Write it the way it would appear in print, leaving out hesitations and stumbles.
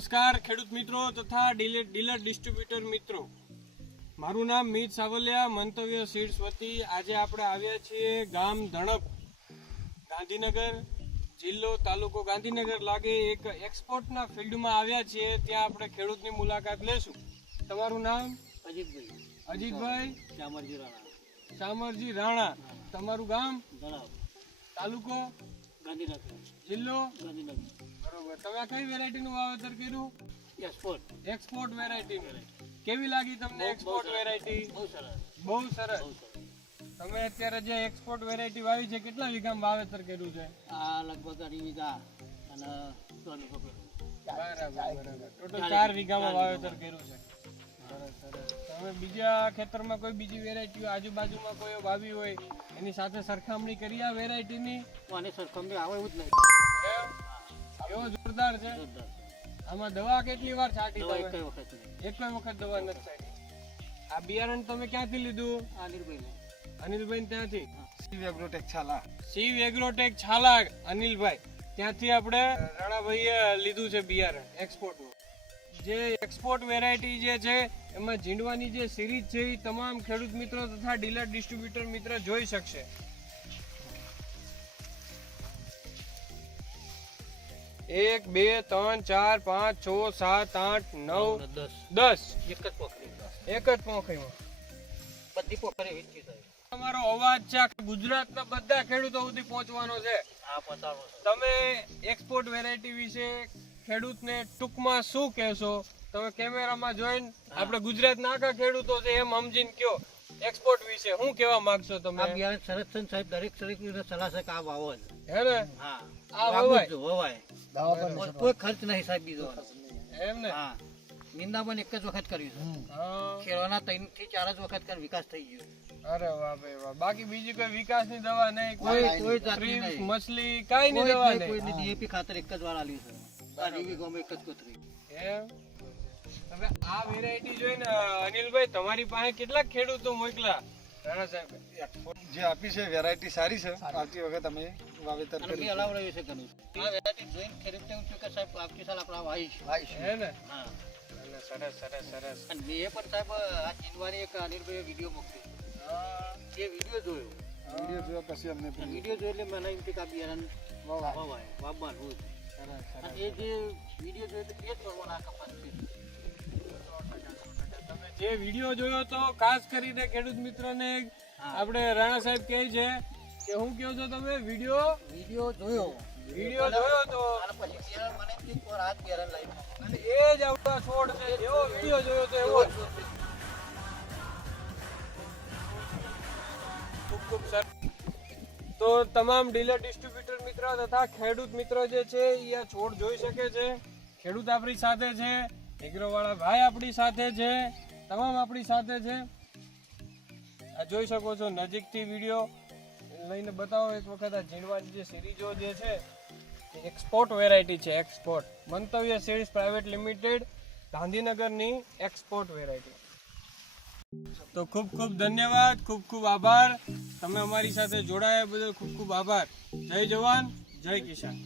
નમસ્કાર ખેડૂત મિત્રો તથા ડીલર ડિસ્ટ્રીબ્યુટર મિત્રો, મારું નામ મીત સાવલિયા, મંતવ્ય સીડ્સ વતી આજે આપણે આવ્યા છીએ ગામ ધણપ, ગાંધીનગર જિલ્લો તાલુકો ગાંધીનગર લાગે એક એક્સપોર્ટના ફિલ્ડમાં આવ્યા છીએ. ત્યાં આપણે ખેડૂતની મુલાકાત લેશું. તમારું નામ? અજીતભાઈ શામરજી રાણા. તમારું ગામ? તાલુકો ગાંધીનગર, જિલ્લો ગાંધીનગર. બરોબર. તમે કઈ વેરાયટીનું વાવેતર કર્યું? Export variety. કેવી લાગી તમને એક્સપોર્ટ વેરાયટી? બહુ સરસ. તમે અત્યારે જે એક્સપોર્ટ વેરાયટી વાવી છે કેટલા વીઘામાં વાવેતર કર્યું છે? આ લગભગ 2 વીઘા અને 3 વીઘા. બરાબર. ટોટલ 4 વીઘામાં વાવેતર કર્યું છે. સરસ. તમે બીજા ખેતરમાં કોઈ બીજી વેરાયટી આજુબાજુમાં કોઈ વાવી હોય એની સાથે સરખામણી કરી આ વેરાયટીની? આની સરખામણી આવે એવું જ નહીં. એવો જોરદાર છે. આમાં દવા કેટલી વાર છાંટી? દવા એક વખત નહીં. એક વખત દવા નથી છાંટી. આ બિયારણ તમે ક્યાંથી લીધું? અનિલભાઈ ત્યાંથી. શિવ એગ્રોટેક છાલા અનિલભાઈ ત્યાંથી આપણે રાણાભાઈએ લીધું છે બિયારણ એક્સપોર્ટનું. જે એક્સપોર્ટ વેરાયટી જે છે એમાં ઝીંડવાની જે સિરીઝ છે એ તમામ ખેડૂત મિત્રો તથા ડીલર ડિસ્ટ્રીબ્યુટર મિત્ર જોઈ શકશે. એક, બે, 3, 4, 5, 6, 7, 8, 9, 10. એક જ પોખરી. એક જ પોખરીમાં બધી પોખરી વીચી થાય. તમારો અવાજ છે આખા ગુજરાતના બધા ખેડૂતો સુધી પહોંચવાનો છે. આ પતાવો. તમે એક્સપોર્ટ વેરાયટી વિશે ખેડૂતને ટૂંકમાં શું કહેશો? તમે કેમેરામાં જોઈને આપણે ગુજરાતના આખા ખેડૂતો છે એમ સમજીને કયો એક્સપોર્ટ વિશે શું કહેવા માંગશો તમે? આ બિયારણ સરસ છે સાહેબ, દરેક ખેડૂતને સલાહ છે કે આ વાવો જ. હે ને? હા, આ વવાય. કોઈ ખર્ચ નહીં સાહેબ બીજો. એમ ને? હા, નિંદા પણ એક જ વખત કર્યું છે. હા. ખેડવાના 3 થી 4 જ વખત કર વિકાસ થઈ ગયો. અરે વાહ ભાઈ વાહ. બાકી બીજી કોઈ વિકાસની દવા નહીં? કોઈ જાતની ટ્રીપ્સ, નહીં. મછલી કાઈ ની દવા નહીં? કોઈ ડીએપી ખાતર એક જ વાર આલ્યું છે. આ રીવી ગોમાં એક જ કોથળી. એમ? હવે આ વેરાયટી જોઈને અનિલભાઈ તમારી પાસે કેટલા ખેડૂતો મોકલા? રાણા સાહેબ જે આપી છે વેરાયટી સારી છે. આવતી વખત અમે વાવેતર અને કર્યું મેં અલાવડાવ્યું છે ઘણું. આ વેરાયટી જોઈને ખેડૂતને એવું થયું કે સાહેબ આવતી સાલ આપણે વાવીશું. હે ને? હા. સરસ. અને મેં પણ સાહેબ આ જીનવાની એક અનિલભાઈએ વિડીયો મોકલી. એ વિડીયો જોયો. વિડીયો જોયા પછી અમને અને વિડીયો જોયો એટલે મને એમ કે આ બિયારણ વાવવાનું જ. અને એ જે વિડીયો જોયો તો એ જ પ્રમાણે આ કપાસ છે. તમે જે વિડીયો જોયો તો ખાસ કરીને ખેડૂત મિત્રોને આપણે રાણા સાહેબ કહે છે કે હું કહો છો તમે વિડીયો જોયો તો અને પછી બિયારણ મને એમ થયું કે આ જ બિયારણ લાવી. અને એ જ આપણા છોડ છે. એવો વિડીયો જોયો તો એવો જ. ખૂબ સરસ. તો તમામ ડીલર ડિસ્ટ્રીબ્યુટર મિત્ર તથા ખેડૂત મિત્રો જે છે એ આ છોડ જોઈ શકે છે. ખેડૂત આપણી સાથે છે, એગ્રોવાળા ભાઈ આપણી સાથે છે, તમામ આપણી સાથે છે. આ જોઈ શકો છો નજીકથી વિડીયો લઈને બતાવો એક વખત. આ ઝીણવાની જે સિરીઝો જે છે એક્સપોર્ટ વેરાયટી છે. એક્સપોર્ટ મંતવ્ય સીડ્સ પ્રાઇવેટ લિમિટેડ ગાંધીનગરની એક્સપોર્ટ વેરાયટી. તો ખૂબ ધન્યવાદ, ખૂબ આભાર. તમે અમારી સાથે જોડાયા બદલ ખૂબ આભાર. જય જવાન, જય કિસાન.